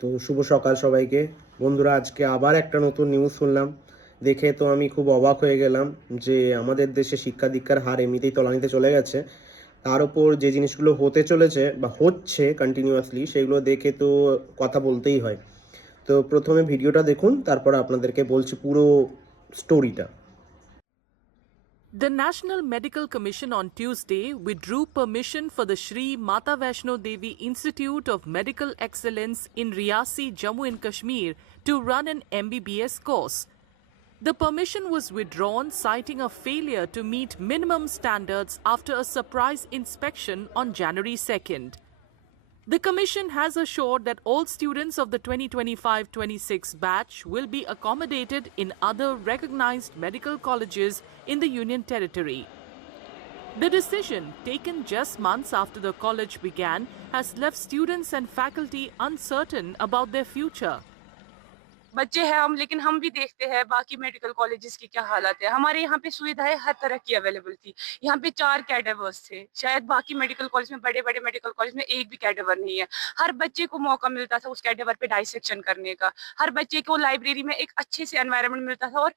তো শুভ সকাল সবাইকে। বন্ধুরা, আজকে আবার একটা নতুন নিউজ শুনলাম। দেখে তো আমি খুব অবাক হয়ে গেলাম যে আমাদের দেশে শিক্ষা দীক্ষার হার এমনিতেই তলানিতে চলে গেছে, তার উপর যে জিনিসগুলো হতে চলেছে বা হচ্ছে কন্টিনিউয়াসলি, সেগুলো দেখে তো কথা বলতেই হয়। তো প্রথমে ভিডিওটা দেখুন, তারপর আপনাদেরকে বলছি পুরো স্টোরিটা। The National Medical Commission on Tuesday withdrew permission for the Shri Mata Vaishno Devi Institute of Medical Excellence in Riyasi, Jammu and Kashmir to run an MBBS course. The permission was withdrawn citing a failure to meet minimum standards after a surprise inspection on January 2nd. The Commission has assured that all students of the 2025-26 batch will be accommodated in other recognized medical colleges in the Union Territory. The decision, taken just months after the college began, has left students and faculty uncertain about their future. बच्चे हैं हम, लेकिन हम भी देखते हैं बाकी medical colleges की क्या हालत है। हमारे यहाँ पे सुविधाएं हर तरह की अवेलेबल थी। यहाँ पे 4 कैडेवर्स थे, शायद बाकी मेडिकल कॉलेज में, बड़े बड़े मेडिकल कॉलेज में एक भी कैडेवर नहीं है। हर बच्चे को मौका मिलता था उस कैडेवर पे डाइसेक्शन करने का, हर बच्चे को लाइब्रेरी में एक अच्छे से एनवायरनमेंट मिलता था और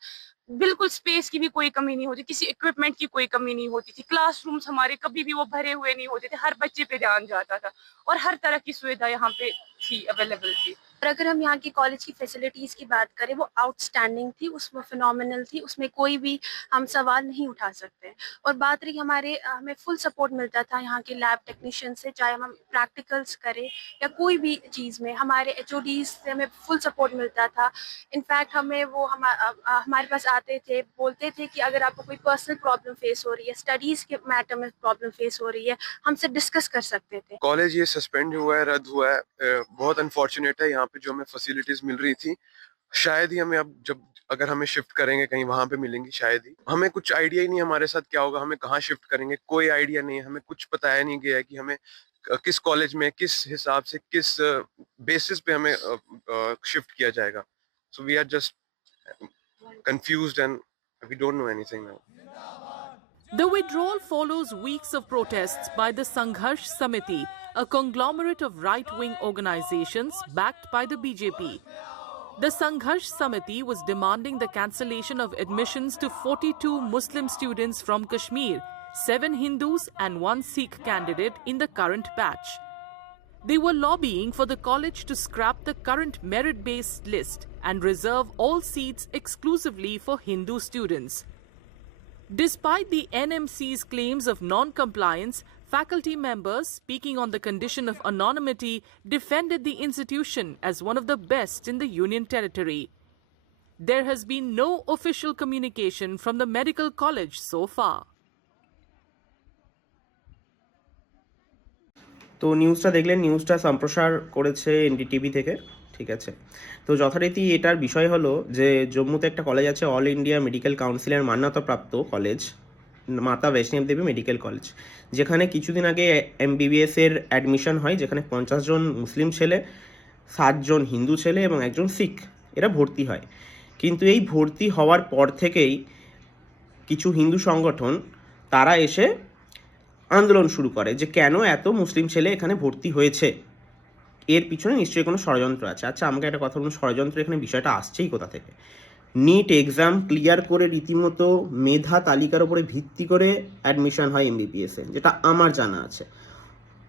बिल्कुल स्पेस की भी कोई कमी नहीं होती, किसी इक्विपमेंट की कोई कमी नहीं होती थी। क्लासरूम्स हमारे कभी भी वो भरे हुए नहीं होते थे, हर बच्चे पे ध्यान जाता था और हर तरह की सुविधा यहाँ पे थी, अवेलेबल थी। और अगर हम यहाँ की कॉलेज की फैसिलिटीज़ की बात करें, वो आउटस्टैंडिंग थी, उसमें फिनोमिनल थी, उसमें कोई भी हम सवाल नहीं उठा सकते। और बात रही हमें फुल सपोर्ट मिलता था यहाँ के लैब टेक्नीशियन से, चाहे हम प्रैक्टिकल्स करें या कोई भी चीज़ में हमारे एचओडीज से हमें फुल सपोर्ट मिलता था। इनफैक्ट हमें वो हमारे पास आते थे, बोलते थे कि अगर आपको कोई पर्सनल प्रॉब्लम फेस हो रही है, स्टडीज़ के मैटर में प्रॉब्लम फेस हो रही है, हमसे डिस्कस कर सकते थे। कॉलेज ये सस्पेंड हुआ है, रद्द हुआ है, बहुत अनफॉर्चुनेट है। यहाँ पे जो हमें फैसिलिटीज मिल रही थी, शायद ही हमें अब जब अगर हमें शिफ्ट करेंगे कहीं वहां पे मिलेंगी। शायद ही हमें कुछ आइडिया ही नहीं हमारे साथ क्या होगा, हमें कहाँ शिफ्ट करेंगे कोई आइडिया नहीं है। हमें कुछ बताया नहीं गया है कि हमें किस कॉलेज में, किस हिसाब से, किस बेसिस पे हमें शिफ्ट किया जाएगा। So we are just confused and we don't know anything now. The withdrawal follows weeks of protests by the Sangharsh Samiti, a conglomerate of right-wing organizations backed by the BJP. The Sangharsh Samiti was demanding the cancellation of admissions to 42 Muslim students from Kashmir, 7 Hindus and 1 Sikh candidate in the current batch. They were lobbying for the college to scrap the current merit-based list and reserve all seats exclusively for Hindu students. Despite the NMC's claims of non-compliance, faculty members, speaking on the condition of anonymity, defended the institution as one of the best in the Union Territory. There has been no official communication from the medical college so far. তো নিউজটা দেখলেন, নিউজটা সম্প্রচার করেছে NDTV থেকে, ঠিক আছে। তো যথারীতি এটার বিষয় হলো যে জম্মুতে একটা কলেজ আছে, অল ইন্ডিয়া মেডিকেল কাউন্সিলের মান্যতাপ্রাপ্ত কলেজ, মাতা বৈষ্ণব দেবী মেডিকেল কলেজ, যেখানে কিছুদিন আগে এমবিবিএসের অ্যাডমিশন হয়, যেখানে 50 জন মুসলিম ছেলে, 7 জন হিন্দু ছেলে এবং একজন শিখ, এরা ভর্তি হয়। কিন্তু এই ভর্তি হওয়ার পর থেকেই কিছু হিন্দু সংগঠন তারা এসে আন্দোলন শুরু করে যে কেন এত মুসলিম ছেলে এখানে ভর্তি হয়েছে, এর পিছনে নিশ্চয়ই কোনো ষড়যন্ত্র আছে। আচ্ছা, আমাকে একটা কথা বলুন, ষড়যন্ত্র এখানে বিষয়টা আসছেই কোথা থেকে? নিট এক্সাম ক্লিয়ার করে রীতিমতো মেধা তালিকার উপরে ভিত্তি করে অ্যাডমিশন হয় এমবিবিএসে, যেটা আমার জানা আছে।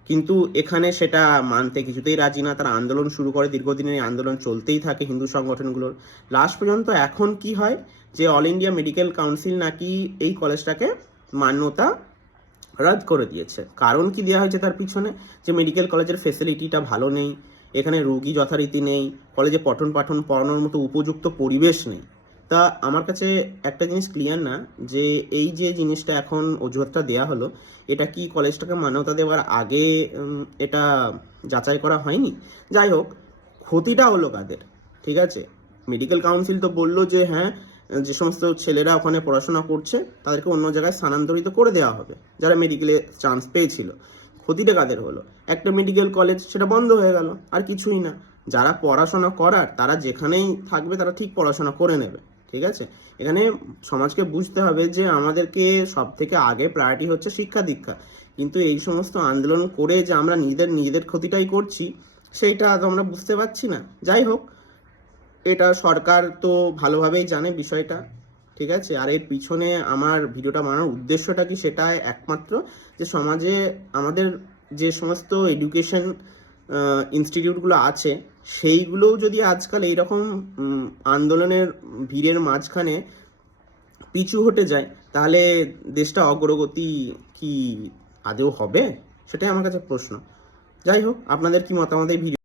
কিন্তু এখানে সেটা মানতে কিছুতেই রাজি না, তারা আন্দোলন শুরু করে, দীর্ঘদিনের এই আন্দোলন চলতেই থাকে হিন্দু সংগঠনগুলোর। লাস্ট পর্যন্ত এখন কি হয় যে অল ইন্ডিয়া মেডিকেল কাউন্সিল নাকি এই কলেজটাকে মান্যতা রদ করে দিয়েছে। কারণ কি দেওয়া হয়েছে তার পিছনে? যে মেডিকেল কলেজের ফেসিলিটিটা ভালো নেই, এখানে রোগী যথারীতি নেই, কলেজে পঠন পাঠন পড়ানোর মতো উপযুক্ত পরিবেশ নেই। তা আমার কাছে একটা জিনিস ক্লিয়ার না যে এই যে জিনিসটা এখন অজুহাতটা দেওয়া হলো, এটা কি কলেজটাকে মান্যতা দেওয়ার আগে এটা যাচাই করা হয়নি? যাই হোক, ক্ষতিটা হলো কাদের? ঠিক আছে, মেডিকেল কাউন্সিল তো বললো যে হ্যাঁ, যে সমস্ত ছেলেরা ওখানে পড়াশোনা করছে তাদেরকে অন্য জায়গায় স্থানান্তরিত করে দেওয়া হবে, যারা মেডিকেলে চান্স পেয়েছিল। ক্ষতিটা কাদের হলো? একটা মেডিকেল কলেজ সেটা বন্ধ হয়ে গেল, আর কিছুই না। যারা পড়াশোনা করার তারা যেখানেই থাকবে তারা ঠিক পড়াশোনা করে নেবে, ঠিক আছে। এখানে সমাজকে বুঝতে হবে যে আমাদেরকে সব থেকে আগে প্রায়োরিটি হচ্ছে শিক্ষা দীক্ষা। কিন্তু এই সমস্ত আন্দোলন করে যে আমরা নিজেদের ক্ষতিটাই করছি, সেইটা তো আমরা বুঝতে পারছি না। যাই হোক, এটা সরকার তো ভালোভাবেই জানে বিষয়টা, ঠিক আছে। আর এর পিছনে আমার ভিডিওটা বানানোর উদ্দেশ্যটা কি, সেটা একমাত্র যে সমাজে আমাদের যে সমস্ত এডুকেশন ইনস্টিটিউটগুলো আছে, সেইগুলোও যদি আজকাল এইরকম আন্দোলনের ভিড়ের মাঝখানে পিছু হটে যায়, তাহলে দেশটা অগ্রগতি কি আদৌ হবে, সেটাই আমার কাছে প্রশ্ন। যাই হোক, আপনাদের কি মতামত এই ভিডিও